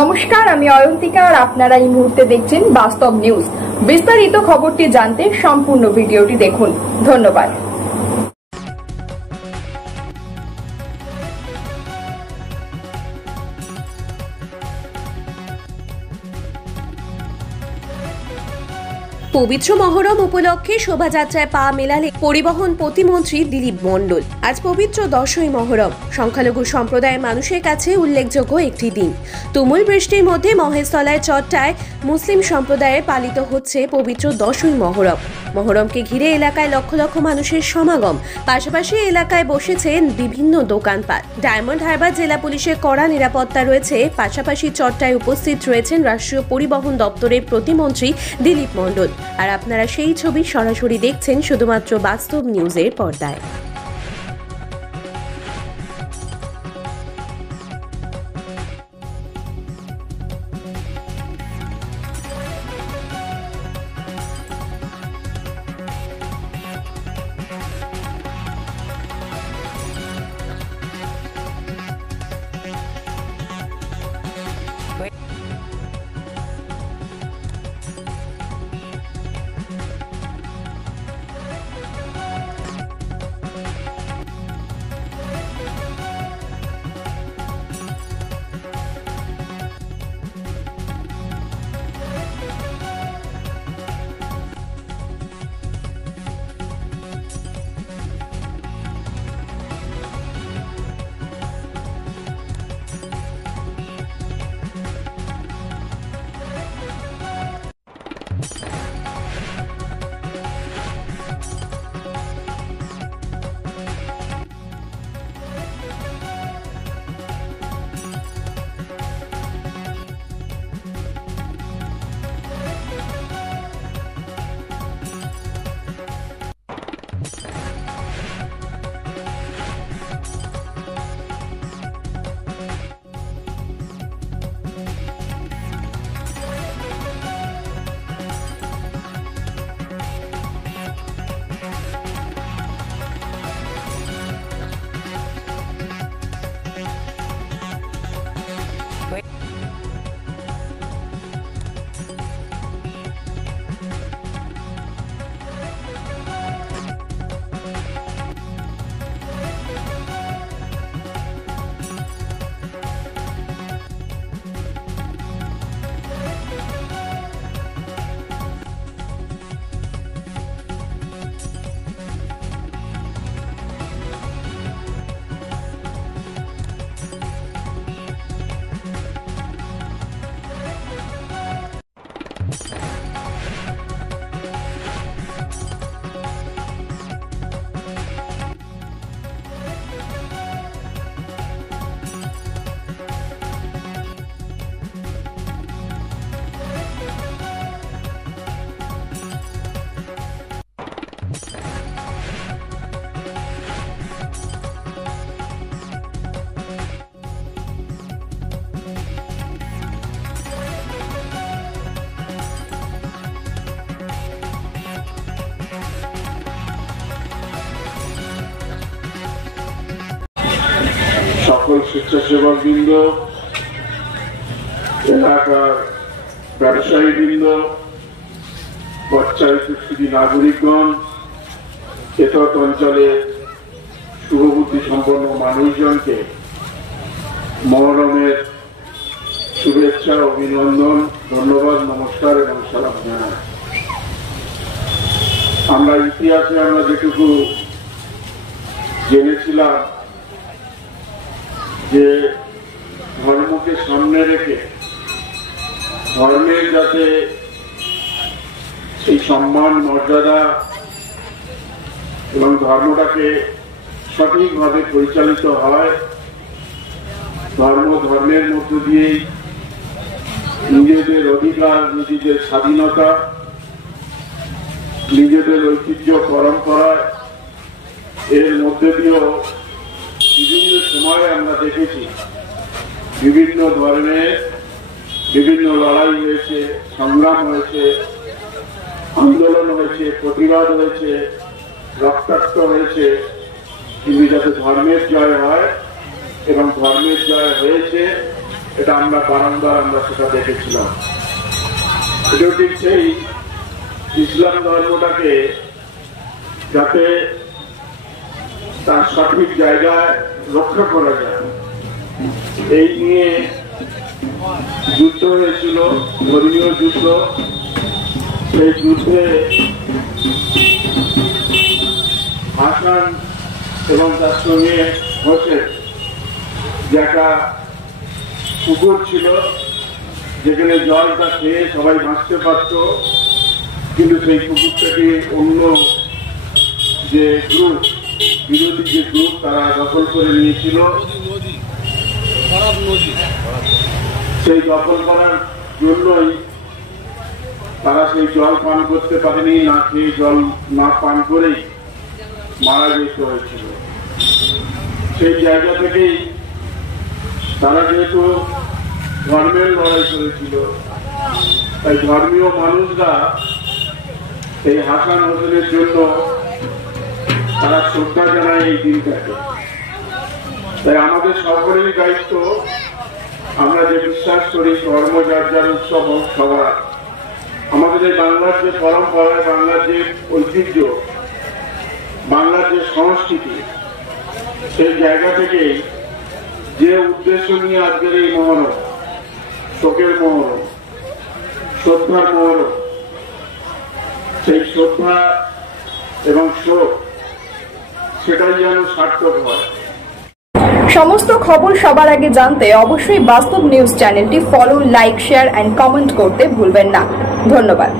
নমস্কার, আমি অয়ন্তিকা আর আপনারা এই মুহূর্তে দেখছেন বাস্তব নিউজ। বিস্তারিত খবরটি জানতে সম্পূর্ণ ভিডিওটি দেখুন। ধন্যবাদ। পবিত্র মহরম উপলক্ষে শোভাযাত্রায় পা মেলালে পরিবহন প্রতিমন্ত্রী দিলীপ মণ্ডল। আজ পবিত্র 10ই মহরম সংখ্যালঘু সম্প্রদায়ের মানুষের কাছে উল্লেখযোগ্য একটি দিন। তুমুল বৃষ্টির মধ্যে মহেশতলায় চট্টায় মুসলিম সম্প্রদায়ে পালিত হচ্ছে পবিত্র 10ই মহরম। মহরমকে ঘিরে এলাকায় লক্ষ লক্ষ মানুষের সমাগম। পাশাপাশি এলাকায় বসেছেন বিভিন্ন দোকানপাট। ডায়মন্ড হারবার জেলা পুলিশের কড়া নিরাপত্তা রয়েছে। পাশাপাশি চট্টায় উপস্থিত রয়েছেন রাষ্ট্রীয় পরিবহন দপ্তরের প্রতিমন্ত্রী দিলীপ মণ্ডল। আর আপনারা সেই ছবি সরাসরি দেখছেন শুধুমাত্র বাস্তব নিউজের পর্দায়। সকল স্বেচ্ছাসেবকবৃন্দ, এলাকার ব্যবসায়ীবৃন্দ, বচ্চাই উপস্থিতি নাগরিকগণ, এতৎ অঞ্চলের শুভবুদ্ধি সম্পন্ন মানুষজনকে মহরমের শুভেচ্ছা, অভিনন্দন, ধন্যবাদ, নমস্কার এবং সালাম জানাই। আমরা ইতিহাসে যেটুকু জেনেছিলাম যে ধর্মকে সামনে রেখে ধর্মের যাতে সেই সম্মান, মর্যাদা এবং ধর্মটাকে সঠিকভাবে পরিচালিত হয়, ধর্মের মধ্য দিয়েই নিজেদের অধিকার, নিজেদের স্বাধীনতা, নিজেদের ঐতিহ্য, পরম্পরা, এর মধ্যে দিয়েও বিভিন্ন সময়ে আমরা দেখেছি বিভিন্ন ধর্মের বিভিন্ন লড়াই হয়েছে, সংগ্রাম হয়েছে, আন্দোলন হয়েছে, প্রতিবাদ হয়েছে, রক্তাক্ত হয়েছে, কিন্তু যাতে ধর্মের জয় হয় এবং ধর্মের জয় হয়েছে এটা আমরা বারংবার সেটা দেখেছিলাম। এটাও ঠিক সেই ইসলাম ধর্মটাকে যাতে তার সঠিক জায়গায় রক্ষা করা যায়, এই নিয়ে যুদ্ধ হয়েছিল, ধর্মীয় যুদ্ধ। সেই যুদ্ধে হাসান এবং তার সঙ্গে হোসেন যে একটা পুকুর ছিল, যেখানে জলটা খেয়ে সবাই বাঁচতে পারত, কিন্তু সেই পুকুরটাকে অন্য যে গ্রুপ, বিরোধী যে গ্রুপ, তারা দখল করে নিয়েছিল। সেই দখল করার জন্যই তারা সেই জল পান করতে পারেনি, না খেয়ে জল না পান করেই মারা যেতে হয়েছিল। সেই জায়গা থেকেই তারা যেহেতু ধর্মের লড়াই করেছিল, তাই ধর্মীয় মানুষরা এই হাসান হোসেনের জন্য তারা শ্রদ্ধা জানায় এই দিনটাকে। তাই আমাদের সকলেরই দায়িত্ব, আমরা যে বিশ্বাস করি ধর্ম যার যার উৎসব হোক সবার, আমাদের এই বাংলার যে পরম্পরা, বাংলার যে ঐতিহ্য, বাংলার যে সংস্কৃতি, সেই জায়গা থেকে যে উদ্দেশ্য নিয়ে আজকের এই মহরম, শোকের মহরম, শ্রদ্ধার মহরম, সেই শ্রদ্ধা এবং শোক সেটাই যেন সার্থক হয়। সমস্ত খবর সবার আগে জানতে অবশ্যই বাস্তব নিউজ চ্যানেলটি follow, like, share and comment করতে ভুলবেন না। ধন্যবাদ।